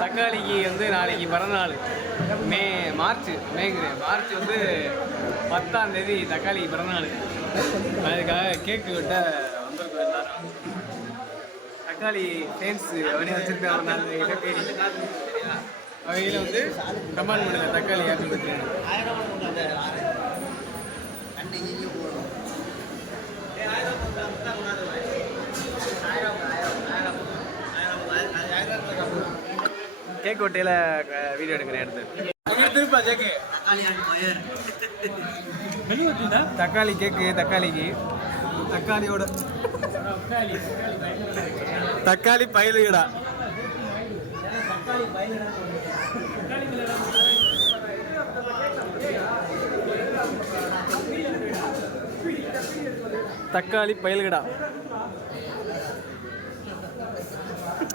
தக்காளிக்கு வந்து நாளைக்கு பிறந்தநாள் மார்ச் வந்து 10ஆம் தேதி தக்காளிக்கு பிறந்தநாள். அதுக்காக கேக்கு வெட்ட வந்திருக்கோம் எல்லாரும். தக்காளி ஃபேன்ஸ் அவனே வச்சிருக்காங்க. ஒரு 4 இலக்கேடி அவையில் வந்து கமெண்ட் பண்ணுங்க. தக்காளி யாருக்கு பற்றி கேக் ஒட்டையில் வீடியோ எடுக்கிறேன் எடுத்து திருப்பா கேக்கு தக்காளி கேக்கு தக்காளிக்கு தக்காளியோட தக்காளி பயிலுகடா தக்காளி பயிலுகடா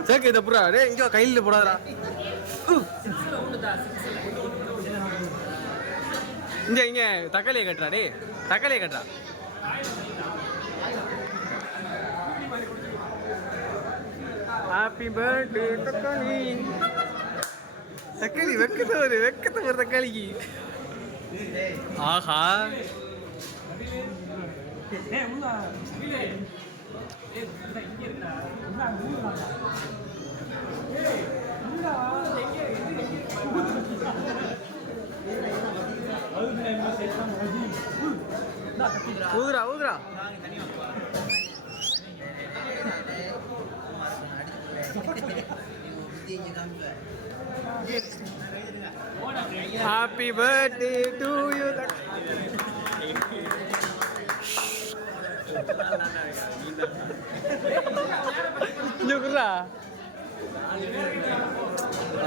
கேக்கு இதை புறா டே இங்கே கையில் போடாதா இங்க தக்காளியை கட்டுறா டே தக்காளியை கட்டுறா. ஹாப்பி பர்த்டே தக்காளி தக்காளி வெக்கத்தை ஒரு தக்காளிக்கு. ஆஹா ஊதுரா ஊதுரா ஹாப்பி பர்த்டே டு யூ.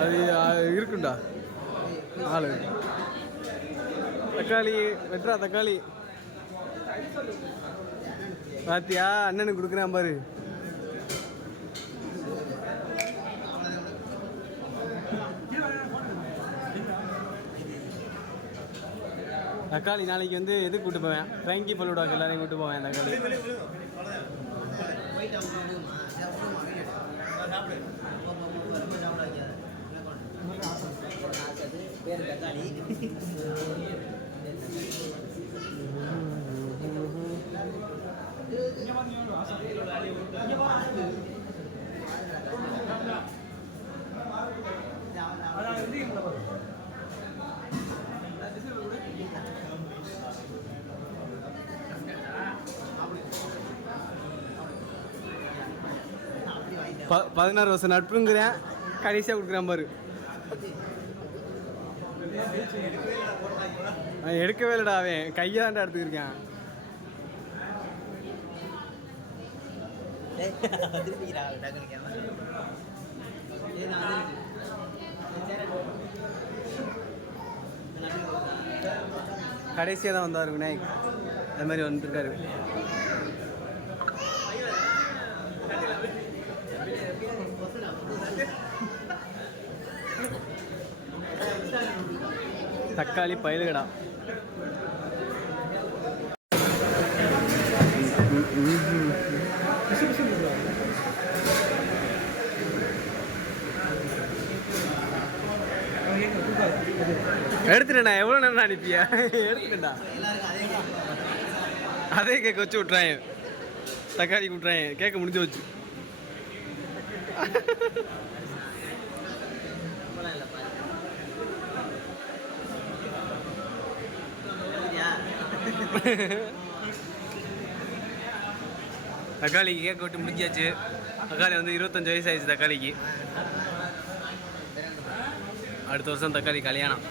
அது இருக்குண்டா ஆளு தக்காளி வெட்டுறா தக்காளி பாத்தியா அண்ணனுக்கு கொடுக்குறேன் பாரு. தக்காளி நாளைக்கு வந்து எதுக்கு கூட்டு போவேன் ஃப்ராங்கி பல்லூடாக்கு எல்லாரையும் கூட்டு போவேன். தக்காளி பதினாறு வருஷம் நட்புங்கிறேன் கடைசியாக கொடுக்குறேன் பாரு. எடுக்கவே இல்லைடா அவன் கையாண்டா எடுத்துக்கிருக்கேன். கடைசியாக தான் வந்தார் விநாயக். அது மாதிரி வந்துருக்காரு. தக்காளி பயிலுகடா எடுத்துட்டேண்ணா. எவ்வளோ நேரம் அனுப்பியா? எடுத்துட்டேன்டா. அதே கேட்க வச்சு விட்றாங்க. தக்காளி விட்றாங்க. கேட்க முடிஞ்சு வச்சு தக்காளிக்கு கேக் விட்டு முடிஞ்சாச்சு. தக்காளி வந்து 25 வயசு ஆயிடுச்சு தக்காளிக்கு. அடுத்த வருஷம் தக்காளி கல்யாணம்.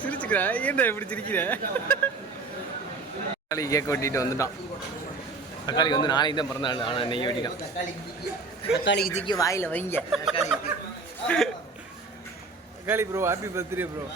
சிரிச்சுக்கிறா ஏன்டா எப்படி சிரிக்கிற? தக்காளி கேக் வெட்டிட்டு வந்துட்டான். தக்காளி வந்து நாளைக்கு தான் பிறந்த நாள். ஆனால் நெய் வெட்டிட்டான். தக்காளிக்கு தூக்கி வாயில வைங்க. தக்காளி ப்ரோ ஹாப்பி பர்த்டே ப்ரோ.